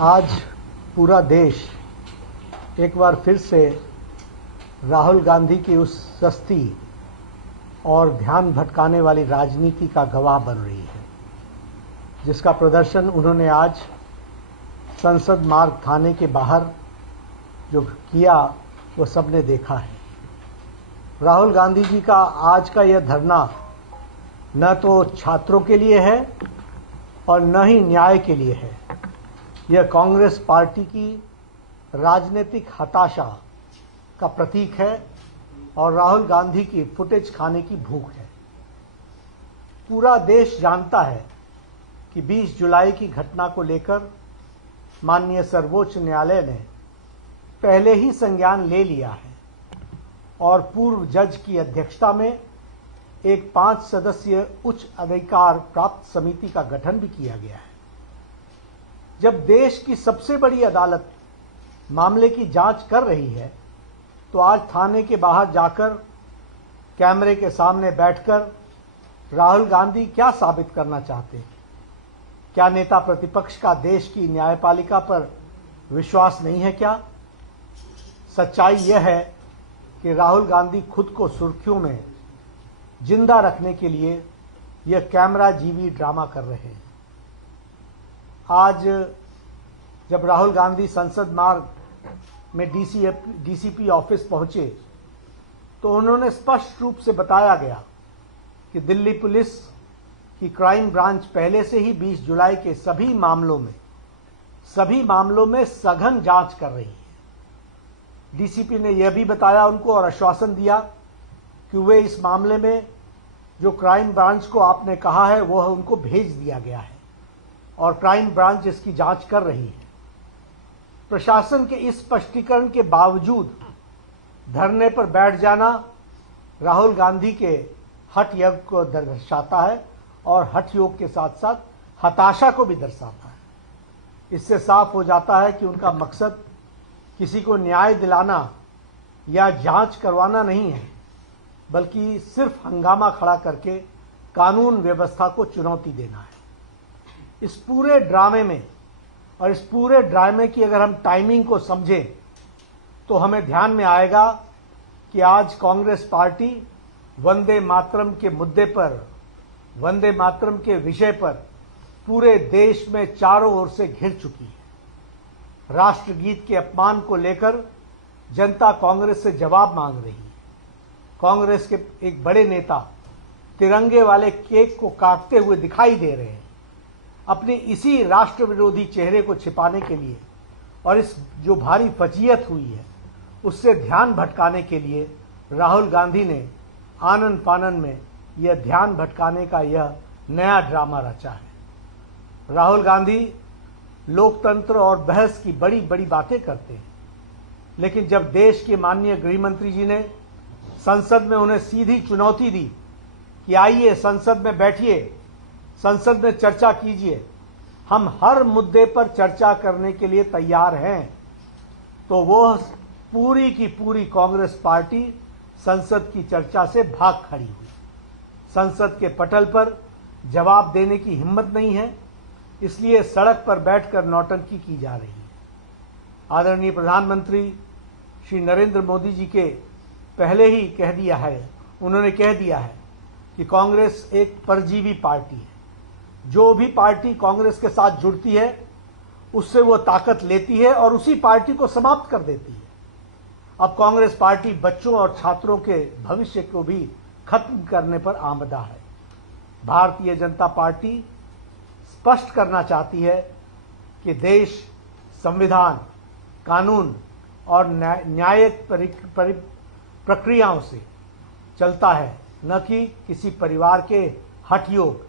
आज पूरा देश एक बार फिर से राहुल गांधी की उस सस्ती और ध्यान भटकाने वाली राजनीति का गवाह बन रही है, जिसका प्रदर्शन उन्होंने आज संसद मार्ग थाने के बाहर जो किया वो सबने देखा है। राहुल गांधी जी का आज का यह धरना न तो छात्रों के लिए है और न ही न्याय के लिए है। यह कांग्रेस पार्टी की राजनीतिक हताशा का प्रतीक है और राहुल गांधी की फुटेज खाने की भूख है। पूरा देश जानता है कि 20 जुलाई की घटना को लेकर माननीय सर्वोच्च न्यायालय ने पहले ही संज्ञान ले लिया है और पूर्व जज की अध्यक्षता में एक 5 सदस्यीय उच्च अधिकार प्राप्त समिति का गठन भी किया गया है। जब देश की सबसे बड़ी अदालत मामले की जांच कर रही है तो आज थाने के बाहर जाकर कैमरे के सामने बैठकर राहुल गांधी क्या साबित करना चाहते हैं? क्या नेता प्रतिपक्ष का देश की न्यायपालिका पर विश्वास नहीं है क्या? सच्चाई यह है कि राहुल गांधी खुद को सुर्खियों में जिंदा रखने के लिए यह कैमरा जीवी ड्रामा कर रहे हैं। आज जब राहुल गांधी संसद मार्ग में डीसीपी ऑफिस पहुंचे तो उन्होंने स्पष्ट रूप से बताया गया कि दिल्ली पुलिस की क्राइम ब्रांच पहले से ही 20 जुलाई के सभी मामलों में सघन जांच कर रही है। डीसीपी ने यह भी बताया उनको और आश्वासन दिया कि वे इस मामले में जो क्राइम ब्रांच को आपने कहा है वह उनको भेज दिया गया है और क्राइम ब्रांच इसकी जांच कर रही है। प्रशासन के इस स्पष्टीकरण के बावजूद धरने पर बैठ जाना राहुल गांधी के हठ योग को दर्शाता है और हठ योग के साथ साथ हताशा को भी दर्शाता है। इससे साफ हो जाता है कि उनका मकसद किसी को न्याय दिलाना या जांच करवाना नहीं है, बल्कि सिर्फ हंगामा खड़ा करके कानून व्यवस्था को चुनौती देना है। इस पूरे ड्रामे की अगर हम टाइमिंग को समझें तो हमें ध्यान में आएगा कि आज कांग्रेस पार्टी वंदे मातरम के मुद्दे पर, वंदे मातरम के विषय पर पूरे देश में चारों ओर से घिर चुकी है। राष्ट्रगीत के अपमान को लेकर जनता कांग्रेस से जवाब मांग रही है। कांग्रेस के एक बड़े नेता तिरंगे वाले केक को काटते हुए दिखाई दे रहे हैं अपने इसी राष्ट्र विरोधी चेहरे को छिपाने के लिए, और इस जो भारी फजीयत हुई है उससे ध्यान भटकाने के लिए राहुल गांधी ने आनन फानन में यह ध्यान भटकाने का यह नया ड्रामा रचा है। राहुल गांधी लोकतंत्र और बहस की बड़ी बड़ी बातें करते हैं, लेकिन जब देश के माननीय गृह मंत्री जी ने संसद में उन्हें सीधी चुनौती दी कि आइए संसद में बैठिए, संसद में चर्चा कीजिए, हम हर मुद्दे पर चर्चा करने के लिए तैयार हैं, तो वो पूरी की पूरी कांग्रेस पार्टी संसद की चर्चा से भाग खड़ी हुई। संसद के पटल पर जवाब देने की हिम्मत नहीं है, इसलिए सड़क पर बैठकर नौटंकी की जा रही है। आदरणीय प्रधानमंत्री श्री नरेंद्र मोदी जी के पहले ही उन्होंने कह दिया है कि कांग्रेस एक परजीवी पार्टी है। जो भी पार्टी कांग्रेस के साथ जुड़ती है उससे वो ताकत लेती है और उसी पार्टी को समाप्त कर देती है। अब कांग्रेस पार्टी बच्चों और छात्रों के भविष्य को भी खत्म करने पर आमदा है। भारतीय जनता पार्टी स्पष्ट करना चाहती है कि देश संविधान, कानून और न्यायिक प्रक्रियाओं से चलता है, न कि किसी परिवार के हठ योग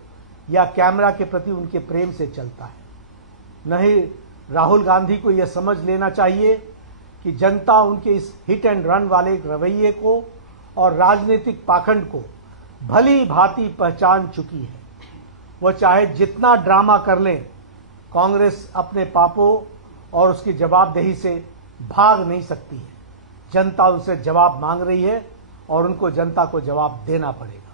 या कैमरा के प्रति उनके प्रेम से चलता है। नहीं, राहुल गांधी को यह समझ लेना चाहिए कि जनता उनके इस हिट एंड रन वाले रवैये को और राजनीतिक पाखंड को भली भांति पहचान चुकी है। वह चाहे जितना ड्रामा कर लें, कांग्रेस अपने पापों और उसकी जवाबदेही से भाग नहीं सकती है। जनता उनसे जवाब मांग रही है और उनको जनता को जवाब देना पड़ेगा।